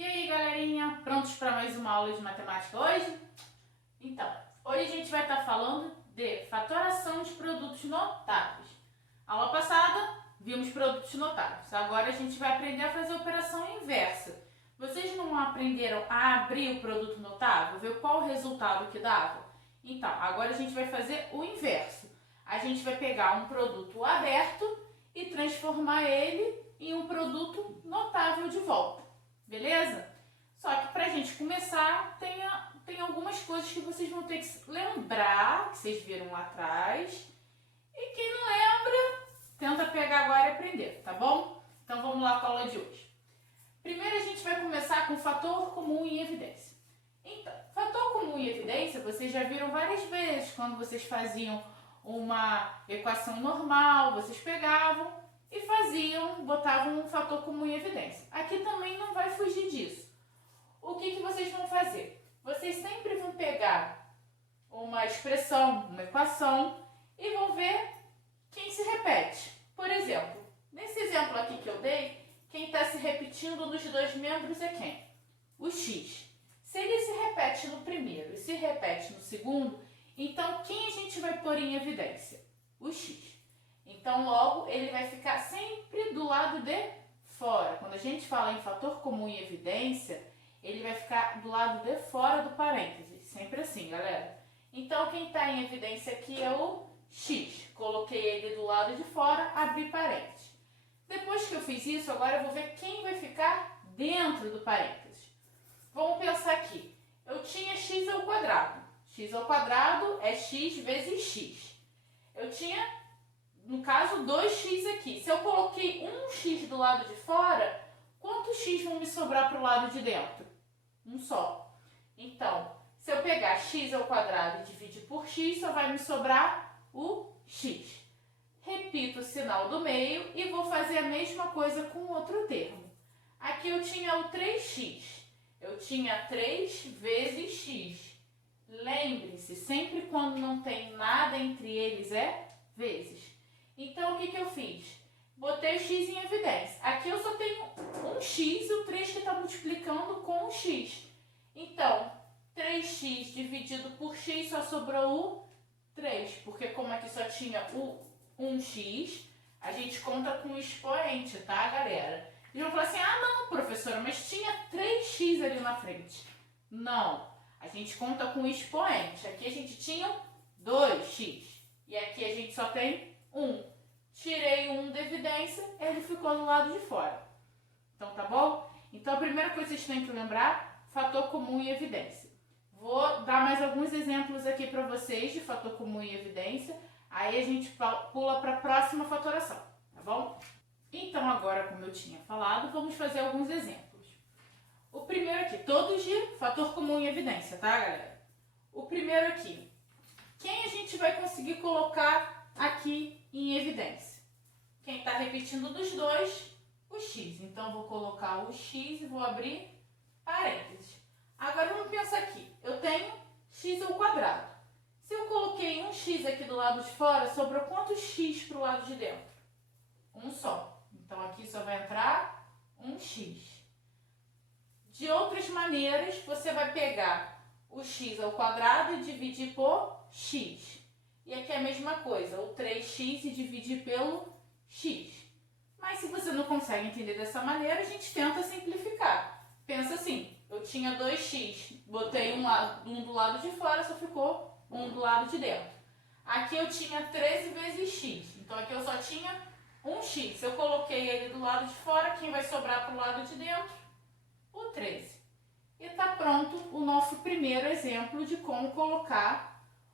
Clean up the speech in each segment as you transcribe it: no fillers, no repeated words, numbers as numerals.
E aí, galerinha, prontos para mais uma aula de matemática hoje? Então, hoje a gente vai estar falando de fatoração de produtos notáveis. Aula passada, vimos produtos notáveis. Agora a gente vai aprender a fazer a operação inversa. Vocês não aprenderam a abrir o produto notável, ver qual o resultado que dava? Então, agora a gente vai fazer o inverso. A gente vai pegar um produto aberto e transformar ele em um produto notável de volta. Beleza? Só que pra gente começar, tem algumas coisas que vocês vão ter que lembrar, que vocês viram lá atrás. E quem não lembra, tenta pegar agora e aprender, tá bom? Então vamos lá com a aula de hoje. Primeiro a gente vai começar com o fator comum em evidência. Então, fator comum em evidência, vocês já viram várias vezes quando vocês faziam uma equação normal, vocês pegavam e botavam um fator comum em evidência. Aqui também não vai fugir disso. O que vocês vão fazer? Vocês sempre vão pegar uma expressão, uma equação e vão ver quem se repete. Por exemplo, nesse exemplo aqui que eu dei, quem está se repetindo nos dois membros é quem? O x. Se ele se repete no primeiro e se repete no segundo, então quem a gente vai pôr em evidência? O x. Então, logo, ele vai ficar sempre do lado de fora. Quando a gente fala em fator comum em evidência, ele vai ficar do lado de fora do parênteses. Sempre assim, galera. Então, quem está em evidência aqui é o x. Coloquei ele do lado de fora, abri parênteses. Depois que eu fiz isso, agora eu vou ver quem vai ficar dentro do parênteses. Vamos pensar aqui. Eu tinha x ao quadrado. X ao quadrado é x vezes x. Eu tinha, no caso, 2x aqui. Se eu coloquei um x do lado de fora, quantos x vão me sobrar para o lado de dentro? Um só. Então, se eu pegar x ao quadrado e dividir por x, só vai me sobrar o x. Repito o sinal do meio e vou fazer a mesma coisa com outro termo. Aqui eu tinha o 3x. Eu tinha 3 vezes x. Lembre-se, sempre quando não tem nada entre eles é vezes. Então, o que eu fiz? Botei o x em evidência. Aqui eu só tenho um x e o 3 que está multiplicando com o x. Então, 3x dividido por x só sobrou o 3. Porque como aqui só tinha o 1x, a gente conta com o expoente, tá, galera? E vão falar assim, ah não, professora, mas tinha 3x ali na frente. Não, a gente conta com o expoente. Aqui a gente tinha 2x. E aqui a gente só tem 1. Tirei o 1 da evidência, ele ficou do lado de fora. Então, tá bom? Então, a primeira coisa que vocês têm que lembrar, fator comum em evidência. Vou dar mais alguns exemplos aqui para vocês de fator comum em evidência. Aí a gente pula para a próxima fatoração, tá bom? Então, agora, como eu tinha falado, vamos fazer alguns exemplos. O primeiro aqui, todos de fator comum em evidência, tá, galera? O primeiro aqui, quem a gente vai conseguir colocar aqui em evidência? Quem está repetindo dos dois, o x. Então, vou colocar o x e vou abrir parênteses. Agora, vamos pensar aqui. Eu tenho x ao quadrado. Se eu coloquei um x aqui do lado de fora, sobrou quantos x para o lado de dentro? Um só. Então, aqui só vai entrar um x. De outras maneiras, você vai pegar o x ao quadrado e dividir por x. E aqui é a mesma coisa, o 3x e dividir pelo x. Mas se você não consegue entender dessa maneira, a gente tenta simplificar. Pensa assim, eu tinha 2x, botei um do lado de fora, só ficou um do lado de dentro. Aqui eu tinha 13 vezes x, então aqui eu só tinha um x. Se eu coloquei ele do lado de fora, quem vai sobrar para o lado de dentro? O 13. E está pronto o nosso primeiro exemplo de como colocar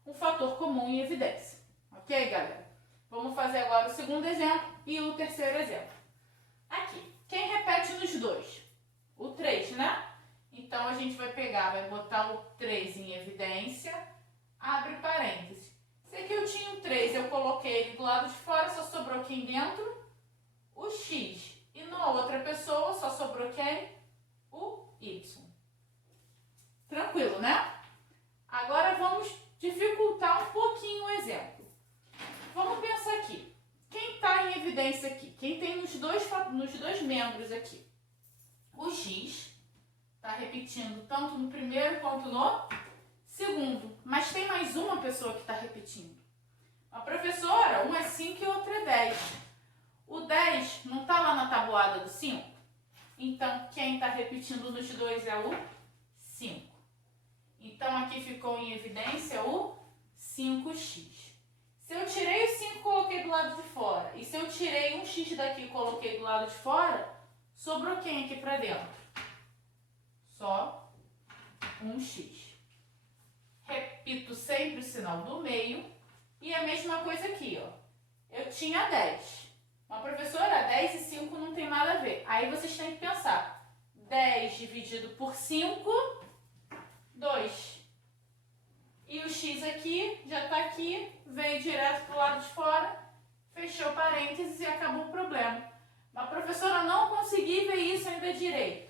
um fator comum em evidência. Ok, galera? Vamos fazer agora o segundo exemplo e o terceiro exemplo. Aqui, quem repete nos dois? O 3, né? Então, a gente vai pegar, vai botar o 3 em evidência, abre parênteses. Se aqui eu tinha o 3, eu coloquei ele do lado de fora, só sobrou aqui dentro o x. E na outra pessoa só sobrou quem? O y. Tranquilo, né? Agora vamos dificultar um pouquinho o exemplo. Vamos pensar aqui. Quem está em evidência aqui? Quem tem nos dois membros aqui? O x Está repetindo tanto no primeiro quanto no segundo. Mas tem mais uma pessoa que está repetindo. A professora, um é 5 e o outro é 10. O 10 não está lá na tabuada do 5? Então, quem está repetindo nos dois é o 5. Então, aqui ficou em evidência o 5x. Se eu tirei o 5 e coloquei do lado de fora, e se eu tirei um x daqui e coloquei do lado de fora, sobrou quem aqui para dentro? Só um x. Repito sempre o sinal do meio. E a mesma coisa aqui, ó. Eu tinha 10. Mas, professora, 10 e 5 não tem nada a ver. Aí vocês têm que pensar. 10 dividido por 5, 2. E o x aqui, já está aqui, veio direto para o lado de fora, fechou parênteses e acabou o problema. Mas, professora, não consegui ver isso ainda direito.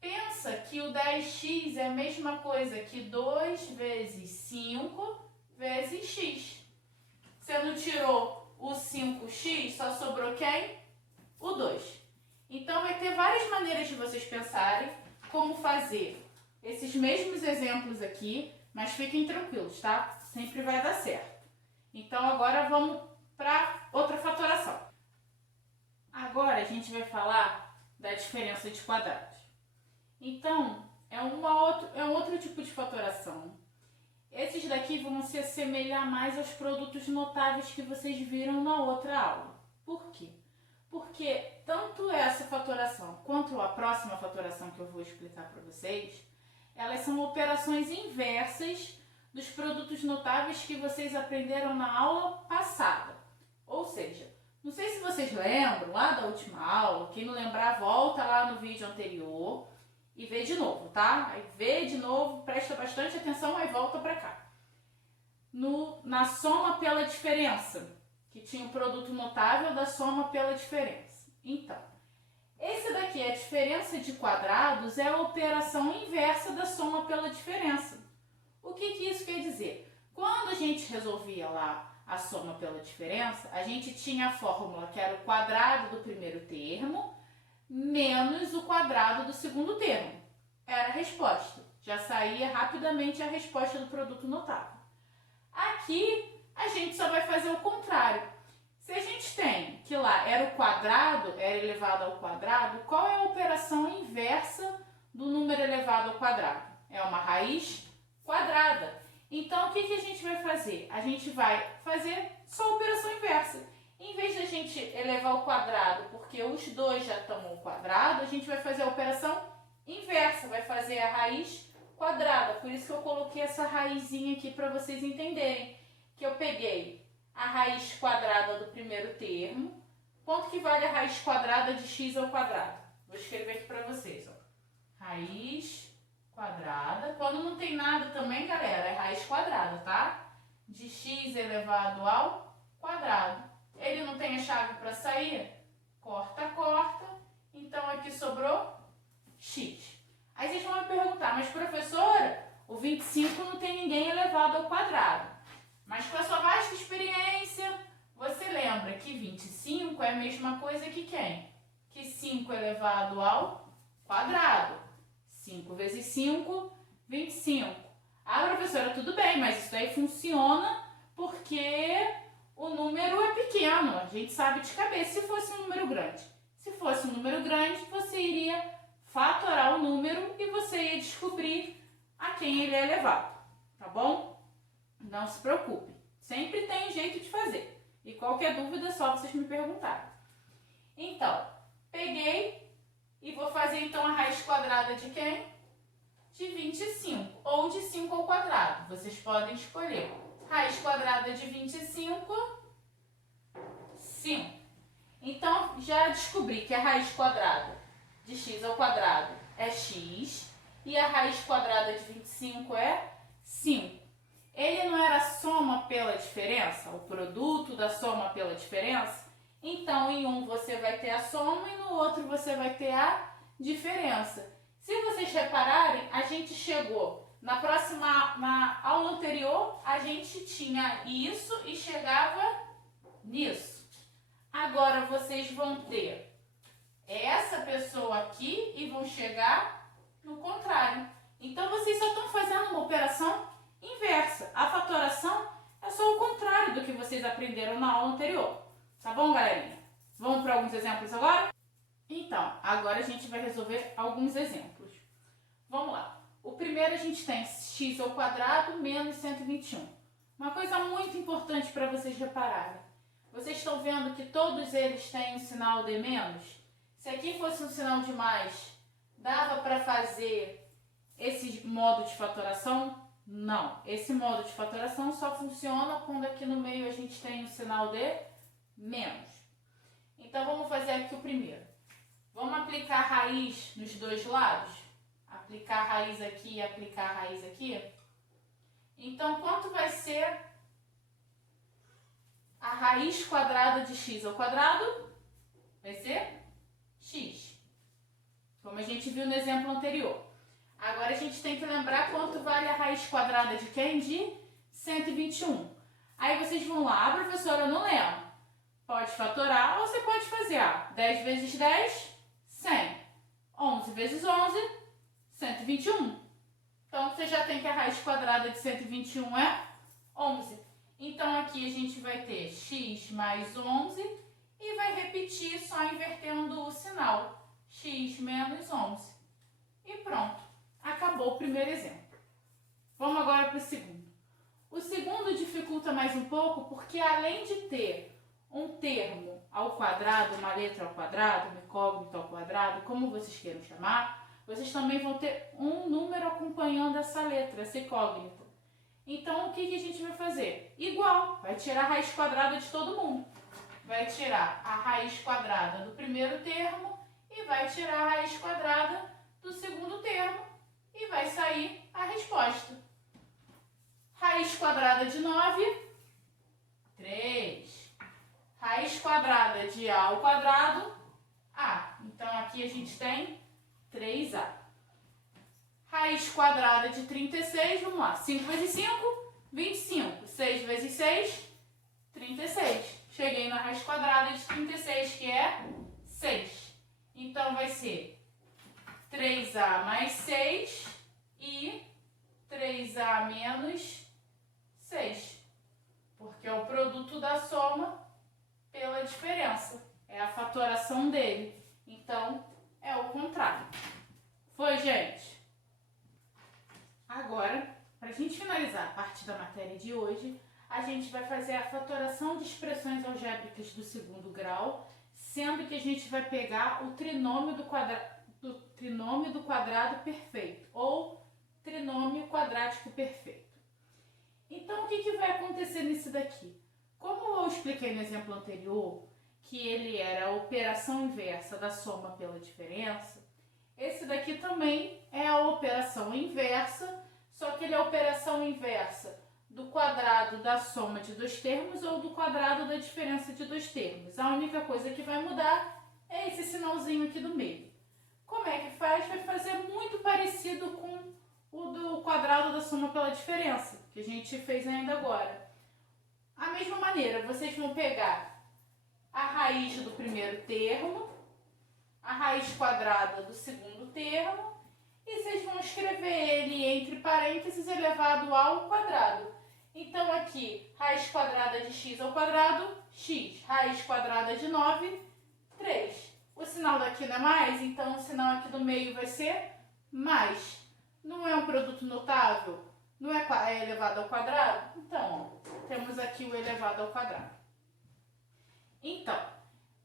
Pensa que o 10x é a mesma coisa que 2 vezes 5 vezes x. Você não tirou o 5x, só sobrou quem? O 2. Então, vai ter várias maneiras de vocês pensarem como fazer esses mesmos exemplos aqui, mas fiquem tranquilos, tá? Sempre vai dar certo. Então, agora vamos para outra fatoração. Agora, a gente vai falar da diferença de quadrados. Então, é um outro tipo de fatoração. Esses daqui vão se assemelhar mais aos produtos notáveis que vocês viram na outra aula. Por quê? Porque tanto essa fatoração quanto a próxima fatoração que eu vou explicar para vocês, elas são operações inversas dos produtos notáveis que vocês aprenderam na aula passada. Ou seja, não sei se vocês lembram lá da última aula, quem não lembrar, volta lá no vídeo anterior e vê de novo, tá? Aí vê de novo, presta bastante atenção, aí volta pra cá. Na soma pela diferença, que tinha o produto notável da soma pela diferença. Então, esse daqui, a diferença de quadrados, é a operação inversa da soma pela diferença. O que isso quer dizer? Quando a gente resolvia lá a soma pela diferença, a gente tinha a fórmula que era o quadrado do primeiro termo menos o quadrado do segundo termo. Era a resposta. Já saía rapidamente a resposta do produto notável. Aqui, a gente só vai fazer o contrário. Se a gente tem que lá era o quadrado, era elevado ao quadrado, qual é a operação inversa do número elevado ao quadrado? É uma raiz quadrada. Então, o que a gente vai fazer? A gente vai fazer só a operação inversa. Em vez de a gente elevar ao quadrado, porque os dois já estão ao quadrado, a gente vai fazer a operação inversa, vai fazer a raiz quadrada. Por isso que eu coloquei essa raizinha aqui para vocês entenderem. Que eu peguei a raiz quadrada do primeiro termo. Quanto que vale a raiz quadrada de x ao quadrado? Vou escrever aqui para vocês, ó. Raiz quadrada. Quando não tem nada também, galera, é raiz quadrada, tá? De x elevado ao quadrado. Ele não tem a chave para sair? Corta, corta. Então, aqui sobrou x. Aí vocês vão me perguntar, mas professora, o 25 não tem ninguém elevado ao quadrado. Mas com a sua vasta experiência, você lembra que 25 é a mesma coisa que quem? Que 5 elevado ao quadrado. 5 vezes 5, 25. Ah, professora, tudo bem, mas isso aí funciona porque o número é pequeno. A gente sabe de cabeça se fosse um número grande. Se fosse um número grande, você iria fatorar o número e você ia descobrir a quem ele é elevado. Tá bom? Não se preocupe. Sempre tem um jeito de fazer. E qualquer dúvida é só vocês me perguntarem. Então, peguei e vou fazer então a raiz quadrada de quem? De 25, ou de 5 ao quadrado. Vocês podem escolher. Raiz quadrada de 25, 5. Então, já descobri que a raiz quadrada de x ao quadrado é x e a raiz quadrada de 25 é 5. Ele não era soma pela diferença, o produto da soma pela diferença? Então, em um você vai ter a soma e no outro você vai ter a diferença. Se vocês repararem, a gente chegou na aula anterior, a gente tinha isso e chegava nisso. Agora vocês vão ter essa pessoa aqui e vão chegar no contrário. Então, vocês só estão fazendo uma operação inversa. A fatoração é só o contrário do que vocês aprenderam na aula anterior. Tá bom, galerinha? Vamos para alguns exemplos agora? Então, agora a gente vai resolver alguns exemplos. Vamos lá. O primeiro a gente tem x ao quadrado menos 121. Uma coisa muito importante para vocês repararem. Vocês estão vendo que todos eles têm um sinal de menos? Se aqui fosse um sinal de mais, dava para fazer esse modo de fatoração? Não. Esse modo de fatoração só funciona quando aqui no meio a gente tem um sinal de menos. Então, vamos fazer aqui o primeiro. Vamos aplicar raiz nos dois lados? Aplicar raiz aqui e aplicar raiz aqui? Então, quanto vai ser a raiz quadrada de x ao quadrado? Vai ser x, como a gente viu no exemplo anterior. Agora, a gente tem que lembrar quanto vale a raiz quadrada de quem? De 121. Aí, vocês vão lá, professora, eu não lembro. Pode fatorar ou você pode fazer 10 vezes 10, 100. 11 vezes 11, 121. Então, você já tem que a raiz quadrada de 121 é 11. Então, aqui a gente vai ter x mais 11 e vai repetir só invertendo o sinal. X menos 11. E pronto. Acabou o primeiro exemplo. Vamos agora para o segundo. O segundo dificulta mais um pouco porque além de ter um termo ao quadrado, uma letra ao quadrado, uma incógnita ao quadrado, como vocês queiram chamar, vocês também vão ter um número acompanhando essa letra, essa incógnita. Então, o que a gente vai fazer? Igual, vai tirar a raiz quadrada de todo mundo. Vai tirar a raiz quadrada do primeiro termo e vai tirar a raiz quadrada do segundo termo e vai sair a resposta. Raiz quadrada de 9, 3. Raiz quadrada de a ao quadrado, a. Então, aqui a gente tem 3a. Raiz quadrada de 36, vamos lá. 5 vezes 5, 25. 6 vezes 6, 36. Cheguei na raiz quadrada de 36, que é 6. Então, vai ser 3a mais 6 e 3a menos 6. Porque é o produto da soma pela diferença. É a fatoração dele. Então, é o contrário. Foi, gente? Agora, para a gente finalizar a parte da matéria de hoje, a gente vai fazer a fatoração de expressões algébricas do segundo grau, sendo que a gente vai pegar o trinômio do quadrado perfeito, ou trinômio quadrático perfeito. Então, o que vai acontecer nisso daqui? Como eu expliquei no exemplo anterior, que ele era a operação inversa da soma pela diferença, esse daqui também é a operação inversa, só que ele é a operação inversa do quadrado da soma de dois termos ou do quadrado da diferença de dois termos. A única coisa que vai mudar é esse sinalzinho aqui do meio. Como é que faz? Vai fazer muito parecido com o do quadrado da soma pela diferença, que a gente fez ainda agora. A mesma maneira, vocês vão pegar a raiz do primeiro termo, a raiz quadrada do segundo termo, e vocês vão escrever ele entre parênteses elevado ao quadrado. Então, aqui, raiz quadrada de x ao quadrado, x. Raiz quadrada de 9, 3. O sinal daqui não é mais, então o sinal aqui do meio vai ser mais. Não é um produto notável? Não é elevado ao quadrado? Então, ó, temos aqui o elevado ao quadrado. Então,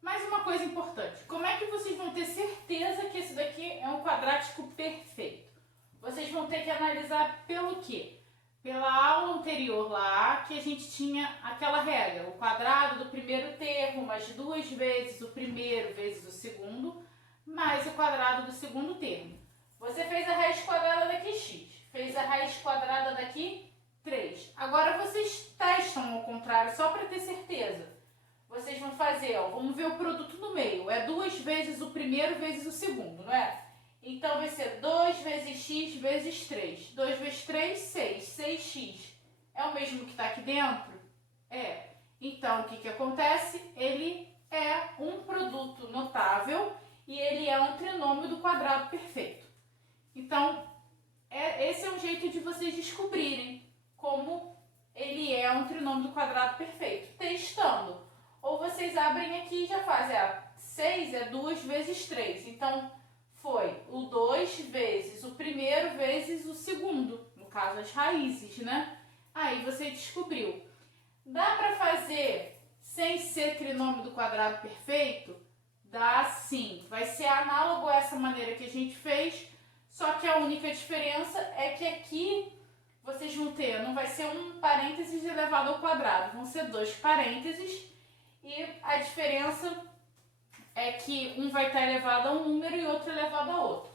mais uma coisa importante. Como é que vocês vão ter certeza que esse daqui é um quadrático perfeito? Vocês vão ter que analisar pelo quê? Pela aula anterior lá, que a gente tinha aquela regra. O quadrado do primeiro termo, mais 2 vezes o primeiro vezes o segundo, mais o quadrado do segundo termo. Você fez a raiz quadrada daqui, x. Fez a raiz quadrada daqui, 3. Agora vocês testam ao contrário, só para ter certeza. Vocês vão fazer, ó, vamos ver o produto no meio. É 2 vezes o primeiro vezes o segundo, não é? Então, vai ser 2 vezes x vezes 3. 2 vezes 3, 6. 6x. É o mesmo que está aqui dentro? É. Então, o que acontece? Ele é um produto notável e ele é um trinômio do quadrado perfeito. Então, esse é um jeito de vocês descobrirem como ele é um trinômio do quadrado perfeito, testando. Ou vocês abrem aqui e já fazem, 6 é 2 vezes 3, então foi o 2 vezes o primeiro vezes o segundo, no caso as raízes, né? Aí você descobriu. Dá para fazer sem ser trinômio do quadrado perfeito? Dá sim, vai ser análogo a essa maneira que a gente fez, só que a única diferença é que aqui vocês vão ter, não vai ser um parênteses elevado ao quadrado, vão ser 2 parênteses e a diferença é que um vai estar elevado a um número e outro elevado a outro.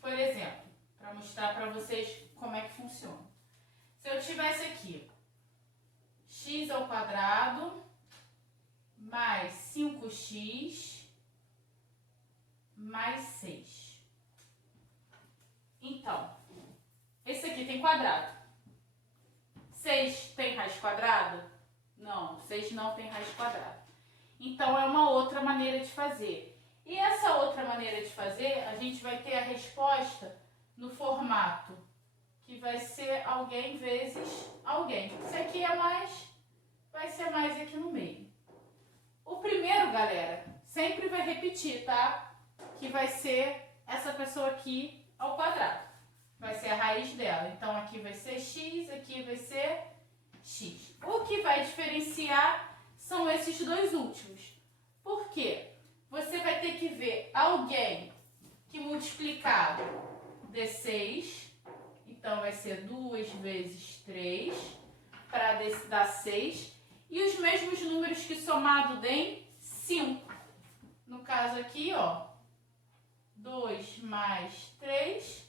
Por exemplo, para mostrar para vocês como é que funciona. Se eu tivesse aqui x ao quadrado mais 5x mais 6. Então, esse aqui tem quadrado. 6 tem raiz quadrada? Não, 6 não tem raiz quadrada. Então, é uma outra maneira de fazer. E essa outra maneira de fazer, a gente vai ter a resposta no formato que vai ser alguém vezes alguém. Se aqui é mais, vai ser mais aqui no meio. O primeiro, galera, sempre vai repetir, tá? Que vai ser essa pessoa aqui ao quadrado. Vai ser a raiz dela. Então, aqui vai ser x, aqui vai ser x. O que vai diferenciar são esses dois últimos. Por quê? Você vai ter que ver alguém que multiplicado dê 6. Então, vai ser 2 vezes 3 para dar 6. E os mesmos números que somado deem 5. No caso aqui, ó, 2 mais 3,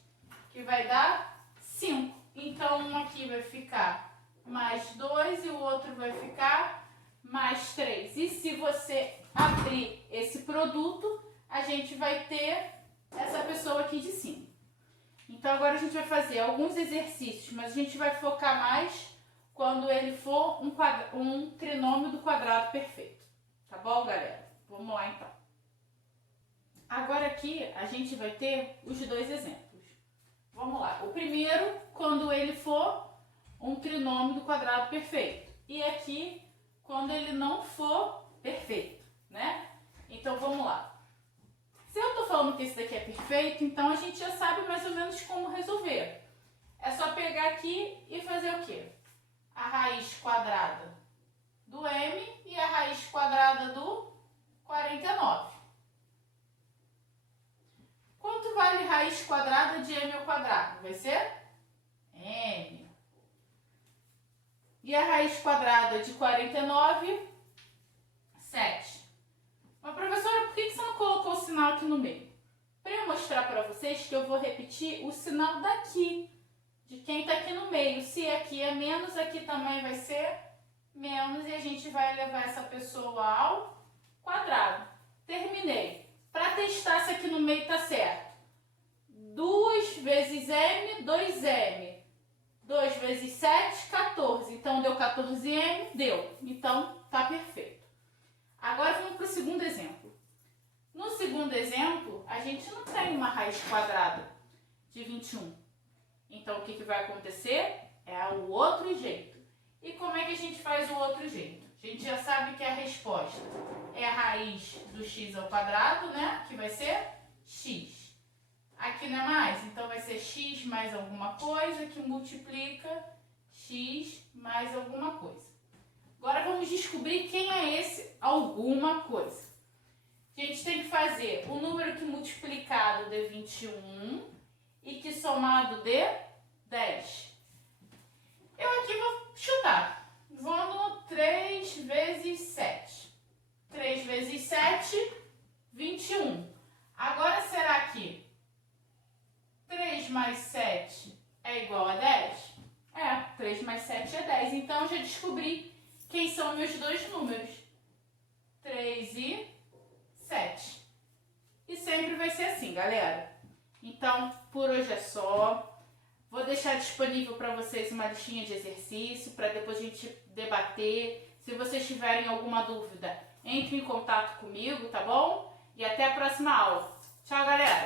que vai dar 5. Então, um aqui vai ficar mais 2 e o outro vai ficar mais 3. E se você abrir esse produto, a gente vai ter essa pessoa aqui de cima. Então, agora a gente vai fazer alguns exercícios, mas a gente vai focar mais quando ele for um trinômio do quadrado perfeito. Tá bom, galera? Vamos lá, então. Agora aqui a gente vai ter os dois exemplos. Vamos lá. O primeiro, quando ele for um trinômio do quadrado perfeito. E aqui, quando ele não for perfeito, né? Então, vamos lá. Se eu tô falando que esse daqui é perfeito, então a gente já sabe mais ou menos como resolver. É só pegar aqui e fazer o quê? A raiz quadrada do m e a raiz quadrada do 49. Quanto vale raiz quadrada de m ao quadrado? Vai ser m. E a raiz quadrada de 49? 7. Mas, professora, por que você não colocou o sinal aqui no meio? Para eu mostrar para vocês que eu vou repetir o sinal daqui, de quem está aqui no meio. Se aqui é menos, aqui também vai ser menos e a gente vai levar essa pessoa ao quadrado. Terminei. Para testar se aqui no meio está certo. 2 vezes m, 2m. 2 vezes 7, 14. Então, deu 14m? Deu. Então, tá perfeito. Agora, vamos para o segundo exemplo. No segundo exemplo, a gente não tem uma raiz quadrada de 21. Então, o que vai acontecer? É o outro jeito. E como é que a gente faz o outro jeito? A gente já sabe que a resposta é a raiz do x ao quadrado, né? Que vai ser x. Aqui não é mais, então vai ser x mais alguma coisa que multiplica x mais alguma coisa. Agora vamos descobrir quem é esse alguma coisa. A gente tem que fazer o número que multiplicado dê 21 e que somado dê 10. Eu aqui vou chutar. Vou no 3 vezes 7. 3 vezes 7, 21. Agora será que 3 mais 7 é igual a 10? É, 3 mais 7 é 10. Então, eu já descobri quem são meus dois números. 3 e 7. E sempre vai ser assim, galera. Então, por hoje é só. Vou deixar disponível para vocês uma listinha de exercício, para depois a gente debater. Se vocês tiverem alguma dúvida, entre em contato comigo, tá bom? E até a próxima aula. Tchau, galera!